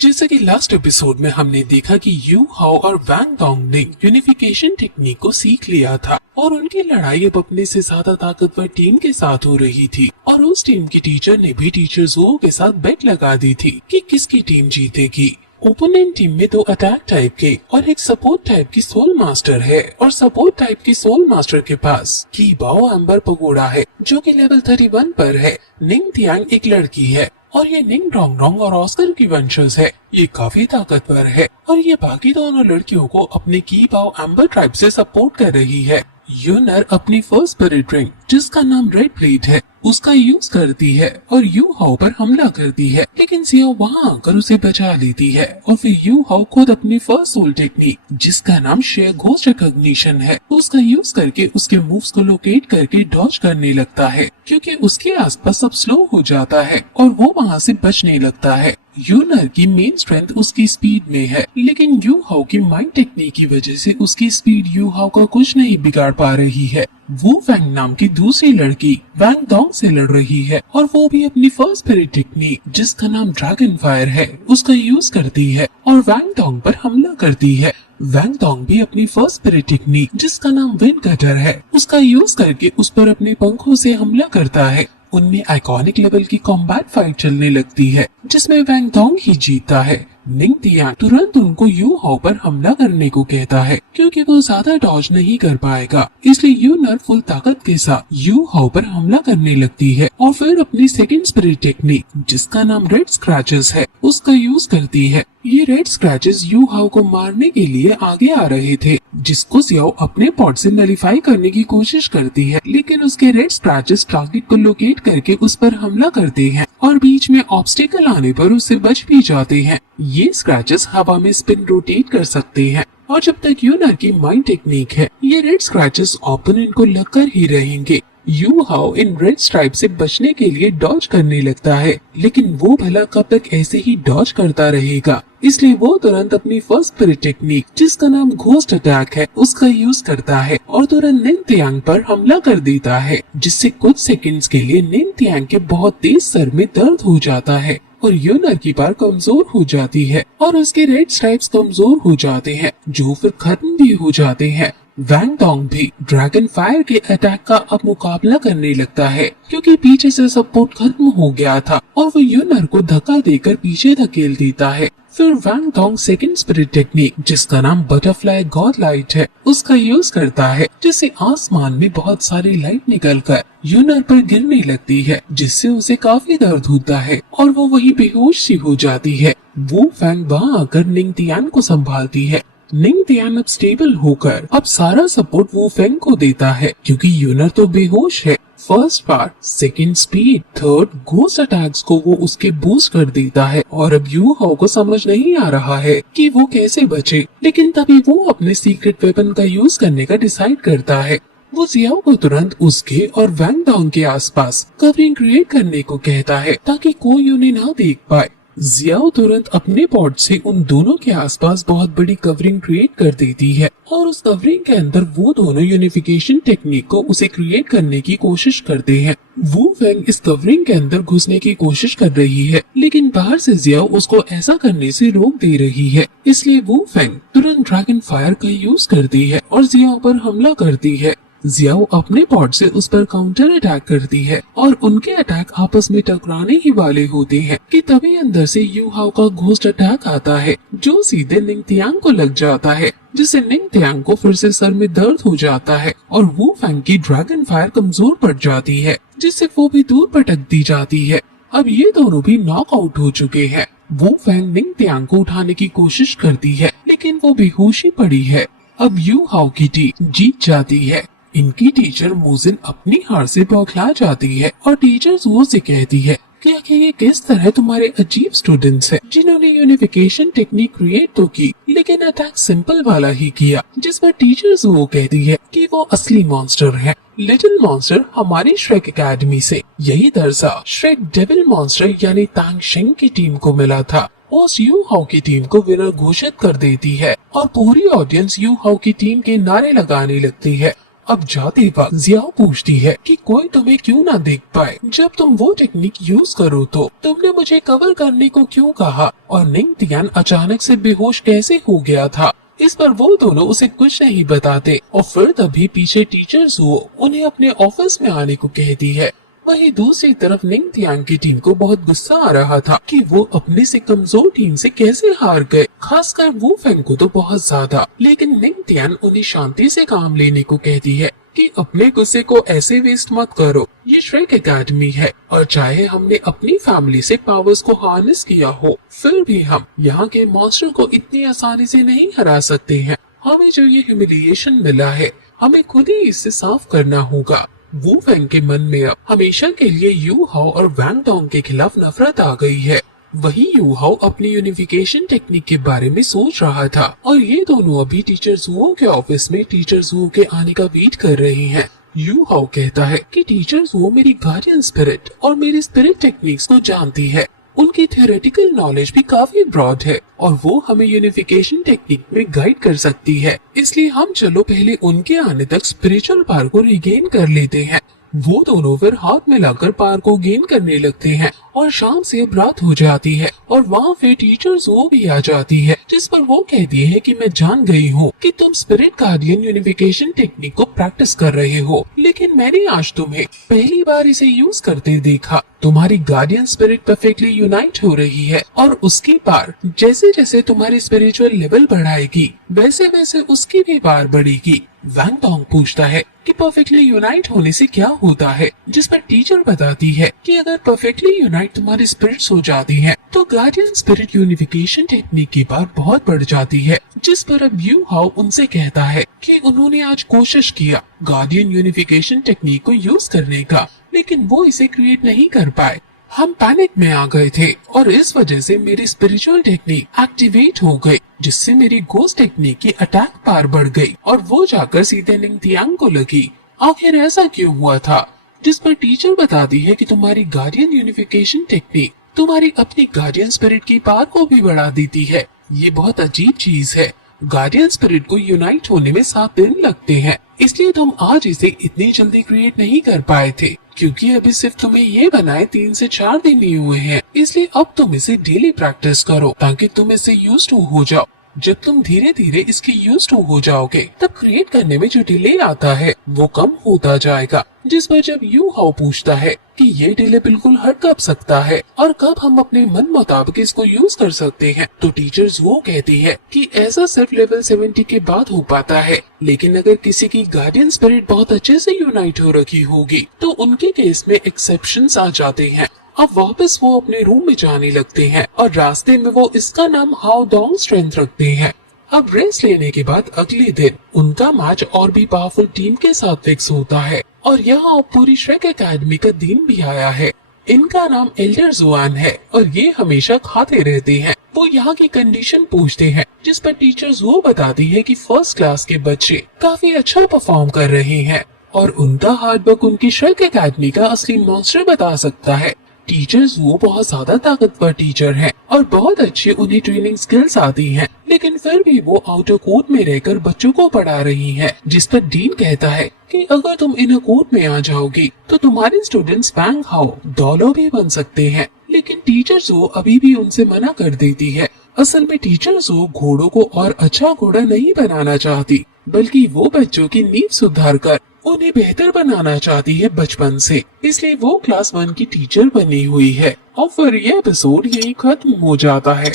जैसे कि last episode में हमने देखा कि यू हाओ और वैंग डोंग ने यूनिफिकेशन टेक्निक को सीख लिया था और उनकी लड़ाई अब अपने से ज्यादा ताकतवर टीम के साथ हो रही थी और उस टीम की टीचर ने भी टीचर ज़ुओ के साथ बेट लगा दी थी कि किसकी टीम जीतेगी। ओपोनेंट टीम में 2 अटैक टाइप के और एक सपोर्ट टाइप की सोल मास्टर है और सपोर्ट टाइप की सोल मास्टर के पास की बाओ एम्बर पगोड़ा है जो कि लेवल 31 पर है। निंग तियांग एक लड़की है और ये निंग डोंगडोंग और ऑस्कर की वंशज है। ये काफी ताकतवर है और ये बाकी दोनों लड़कियों को अपने की बाओ एम्बर ट्राइब से सपोर्ट कर रही है। यूनर अपनी फर्स्ट स्पिरिट रिंग जिसका नाम रेड प्लेट है उसका यूज करती है और यू हाओ पर हमला करती है, लेकिन जियाओ वहाँ आकर उसे बचा लेती है और फिर यू हाओ खुद अपनी फर्स्ट सोल टेक्निक जिसका नाम शेयर घोस्ट रिकॉग्निशन है उसका यूज करके उसके मूव्स को लोकेट करके डॉज करने लगता है क्योंकि उसके आसपास सब स्लो हो जाता है और वो वहाँ से बचने लगता है। यूनर की मेन स्ट्रेंथ उसकी स्पीड में है, लेकिन यू हाओ की माइंड टेक्निक की वजह से उसकी स्पीड यू हाओ का कुछ नहीं बिगाड़ पा रही है। वो वैंग नाम की दूसरी लड़की वैंग डोंग से लड़ रही है और वो भी अपनी फर्स्ट स्पिरिट टेक्निक जिसका नाम ड्रैगन फायर है उसका यूज करती है और वैंग डोंग पर हमला करती है। वैंग डोंग भी अपनी फर्स्ट स्पिरिट टेक्निक जिसका नाम विंड कटर है उसका यूज करके उस पर अपने पंखों से हमला करता है। उनमें आइकॉनिक लेवल की कॉम्बैट फाइट चलने लगती है जिसमें वैंग डोंग ही जीतता है। निंग तियांग तुरंत उनको यू हाओ पर हमला करने को कहता है क्योंकि वो ज्यादा डॉज नहीं कर पाएगा, इसलिए यूनर फुल ताकत के साथ यू हाओ पर हमला करने लगती है और फिर अपनी सेकंड स्पिरिट टेक्निक जिसका नाम रेड स्क्रैचेस है उसका यूज करती है। ये रेड स्क्रैचेस यू हाओ को मारने के लिए आगे आ रहे थे जिसको जियाओ अपने पॉट से नलिफाई करने की कोशिश करती है, लेकिन उसके रेड स्क्रैचेस टारगेट को लोकेट करके उस पर हमला करते हैं और बीच में ऑब्स्टिकल आने पर उससे बच भी जाते हैं। ये स्क्रैचेस हवा में स्पिन रोटेट कर सकते हैं और जब तक यूनर की माइंड टेक्निक है ये रेड स्क्रैचेस ओपोनेंट को लगकर ही रहेंगे। यू हाओ इन रेड स्ट्राइप से बचने के लिए डॉज करने लगता है, लेकिन वो भला कब तक ऐसे ही डॉज करता रहेगा, इसलिए वो तुरंत अपनी फर्स्ट स्पिरिट टेक्निक जिसका नाम घोस्ट अटैक है उसका यूज करता है और तुरंत निंग तियांग पर हमला कर देता है जिससे कुछ सेकंड्स के लिए निंग तियांग के बहुत तेज सर में दर्द हो जाता है और यूनर की पार कमजोर हो जाती है और उसके रेड स्ट्राइप्स कमजोर हो जाते हैं जो फिर खत्म भी हो जाते हैं। वैंग डोंग भी ड्रैगन फायर के अटैक का अब मुकाबला करने लगता है क्योंकि पीछे से सपोर्ट खत्म हो गया था और वो यूनर को धक्का देकर पीछे धकेल देता है। फिर वैंग डोंग सेकंड स्पिरिट टेक्निक जिसका नाम बटरफ्लाई गॉड लाइट है उसका यूज करता है जिससे आसमान में बहुत सारी लाइट निकलकर यूनर पर गिरने लगती है जिससे उसे काफी दर्द होता है और वो वही बेहोश सी हो जाती है। वो वैंग वहाँ आकर निंग तियांग को संभालती है। निंग तियांग अब स्टेबल होकर अब सारा सपोर्ट वो फेंग को देता है क्योंकि यूनर तो बेहोश है। First part, second speed, third ghost attacks को वो उसके बूस्ट कर देता है और अब यू हाओ को समझ नहीं आ रहा है कि वो कैसे बचे, लेकिन तभी वो अपने सीक्रेट वेपन का यूज करने का डिसाइड करता है। वो जियाओ को तुरंत उसके और वैंग डोंग के आसपास कवरिंग क्रिएट करने को कहता है ताकि कोई उन्हें ना देख पाए। जियाओ तुरंत अपने पॉट से उन दोनों के आसपास बहुत बड़ी कवरिंग क्रिएट कर देती है और उस कवरिंग के अंदर वो दोनों यूनिफिकेशन टेक्निक को उसे क्रिएट करने की कोशिश करते हैं। वो फैंग इस कवरिंग के अंदर घुसने की कोशिश कर रही है, लेकिन बाहर से जियाओ उसको ऐसा करने से रोक दे रही है, इसलिए वो फैंग तुरंत ड्रैगन फायर का यूज करती है और जियाओ पर हमला करती है। जियाओ अपने पॉट से उस पर काउंटर अटैक करती है और उनके अटैक आपस में टकराने ही वाले होते हैं कि तभी अंदर से यू हाओ का घोस्ट अटैक आता है जो सीधे निंग तियांग को लग जाता है जिससे निंग तियांग को फिर से सर में दर्द हो जाता है और वो फैंग की ड्रैगन फायर कमजोर पड़ जाती है जिससे वो भी दूर पटक दी जाती है। अब ये दोनों भी नॉक आउट हो चुके हैं। वो फैंग निंग तियांग को उठाने की कोशिश करती है लेकिन वो बेहोशी पड़ी है। अब यू हाओ की टीम जीत जाती है। इनकी टीचर मोजिन अपनी हार से बौखला जाती है और टीचर ज़ुओ से कहती है कि आखिर ये किस तरह तुम्हारे अजीब स्टूडेंट्स हैं जिन्होंने यूनिफिकेशन टेक्निक क्रिएट तो की लेकिन अटैक सिंपल वाला ही किया, जिस पर टीचर ज़ुओ कहती है कि वो असली मॉन्स्टर है। लिटिल मॉन्स्टर हमारी श्रेक एकेडमी से यही दर्जा श्रेक डेविल मॉन्स्टर यानी तांग शेंग की टीम को मिला था। होस्ट यू हाओ की टीम को विनर घोषित कर देती है और पूरी ऑडियंस यू हाओ की टीम के नारे लगाने लगती है अब जाते वक्त जियाओ पूछती है कि कोई तुम्हें क्यों ना देख पाए, जब तुम वो टेक्निक यूज करो तो तुमने मुझे कवर करने को क्यों कहा, और निंग तियान अचानक से बेहोश कैसे हो गया था। इस पर वो दोनों उसे कुछ नहीं बताते और फिर तभी पीछे टीचर जुओ उन्हें अपने ऑफिस में आने को कहती है। वहीं दूसरी तरफ निंग तियांग की टीम को बहुत गुस्सा आ रहा था कि वो अपने से कमजोर टीम से कैसे हार गए, खासकर वू फेंग को तो बहुत ज्यादा। लेकिन निंग तियान उन्हें शांति से काम लेने को कहती है कि अपने गुस्से को ऐसे वेस्ट मत करो, ये श्रेक एकेडमी है और चाहे हमने अपनी फैमिली से पावर्स को हार्नेस किया हो, फिर भी हम यहाँ के मॉन्स्टर को इतनी आसानी से नहीं हरा सकते हैं। हमें जो ये ह्यूमिलिएशन मिला है, हमें खुद ही इससे साफ करना होगा। वू फेंग के मन में अब हमेशा के लिए यू हाओ और वैंग डोंग के खिलाफ नफरत आ गई है। वहीं यू हाओ अपनी यूनिफिकेशन टेक्निक के बारे में सोच रहा था और ये दोनों अभी टीचर जुओ के ऑफिस में टीचर जुओ के आने का वेट कर रहे हैं। यू हाओ कहता है कि टीचर जुओ मेरी गार्डियन स्पिरिट और मेरी स्पिरिट टेक्निक्स को जानती है, उनकी थ्योरेटिकल नॉलेज भी काफी ब्रॉड है और वो हमें यूनिफिकेशन टेक्निक में गाइड कर सकती है। इसलिए हम चलो पहले उनके आने तक स्पिरिचुअल पावर को रिगेन कर लेते हैं। वो दोनों फिर हाथ मिलाकर पावर को गेन करने लगते हैं और शाम से अब रात हो जाती है और वहाँ फिर टीचर जुओ भी आ जाती है, जिस पर वो कहती है कि मैं जान गई हूँ कि तुम स्पिरिट गार्डियन यूनिफिकेशन टेक्निक को प्रैक्टिस कर रहे हो, लेकिन मैंने आज तुम्हें पहली बार इसे यूज करते देखा। तुम्हारी गार्डियन स्पिरिट परफेक्टली यूनाइट हो रही है और उसकी पावर जैसे जैसे तुम्हारी स्पिरिचुअल लेवल बढ़ाएगी वैसे वैसे उसकी भी पावर बढ़ेगी। वैंग डोंग पूछता है कि परफेक्टली यूनाइट होने से क्या होता है, जिस पर टीचर बताती है कि अगर परफेक्टली यूनाइट तुम्हारी स्पिरिट्स हो जाती हैं, तो गार्डियन स्पिरिट यूनिफिकेशन टेक्निक की पावर बहुत बढ़ जाती है। जिस पर अब यू हाओ उनसे कहता है कि उन्होंने आज कोशिश किया गार्डियन यूनिफिकेशन टेक्निक को यूज करने का, लेकिन वो इसे क्रिएट नहीं कर पाए। हम पैनिक में आ गए थे और इस वजह से मेरी स्पिरिचुअल टेक्निक एक्टिवेट हो गई, जिससे मेरी गोस्ट टेक्निक की अटैक पावर बढ़ गई और वो जाकर सीधे निंग तियांग को लगी। आखिर ऐसा क्यों हुआ था? जिस पर टीचर बताती है कि तुम्हारी गार्डियन यूनिफिकेशन टेक्निक तुम्हारी अपनी गार्डियन स्पिरिट की पावर को भी बढ़ा देती है। ये बहुत अजीब चीज है। गार्डियन स्पिरिट को यूनाइट होने में 7 दिन लगते हैं, इसलिए तुम आज इसे इतनी जल्दी क्रिएट नहीं कर पाए थे, क्योंकि अभी सिर्फ तुम्हें ये बनाए 3 से 4 दिन ही हुए हैं। इसलिए अब तुम इसे डेली प्रैक्टिस करो ताकि तुम इसे यूज्ड टू हो जाओ। जब तुम धीरे धीरे इसके यूज्ड टू हो जाओगे, तब क्रिएट करने में जो डिले आता है वो कम होता जाएगा। जिस पर जब यू हाओ पूछता है कि ये डिले बिल्कुल हट कब सकता है और कब हम अपने मन मुताबिक इसको यूज कर सकते हैं, तो टीचर्स वो कहती है कि ऐसा सिर्फ लेवल 70 के बाद हो पाता है, लेकिन अगर किसी की गार्डियन स्पिरिट बहुत अच्छे से यूनाइट हो रखी होगी तो उनके केस में एक्सेप्शंस आ जाते हैं। अब वापस वो अपने रूम में जाने लगते हैं और रास्ते में वो इसका नाम हाओ डोंग स्ट्रेंथ रखते हैं। अब रेस्ट लेने के बाद अगले दिन उनका मैच और भी पावरफुल टीम के साथ फिक्स होता है और यहाँ अब पूरी श्रेक एकेडमी का दिन भी आया है। इनका नाम एल्डर जुआन है और ये हमेशा खाते रहते हैं। वो यहाँ की कंडीशन पूछते हैं, जिस पर टीचर्स वो बताती है कि फर्स्ट क्लास के बच्चे काफी अच्छा परफॉर्म कर रहे हैं और उनका हार्ड वर्क उनकी श्रेक एकेडमी का असली मॉन्स्टर बता सकता है। टीचर्स वो बहुत ज्यादा ताकतवर टीचर हैं और बहुत अच्छे उन्हें ट्रेनिंग स्किल्स आती हैं, लेकिन फिर भी वो आउटर कोर्ट में रहकर बच्चों को पढ़ा रही हैं। जिस पर डीन कहता है कि अगर तुम इनर कोर्ट में आ जाओगी तो तुम्हारे स्टूडेंट्स वैंग हाओ डॉलो भी बन सकते हैं, लेकिन टीचर्स वो अभी भी उनसे मना कर देती है। असल में टीचर्स वो घोड़ों को और अच्छा घोड़ा नहीं बनाना चाहती, बल्कि वो बच्चों की नींव सुधार कर उन्हें बेहतर बनाना चाहती है बचपन से। इसलिए वो क्लास 1 की टीचर बनी हुई है और फिर ये एपिसोड यही खत्म हो जाता है।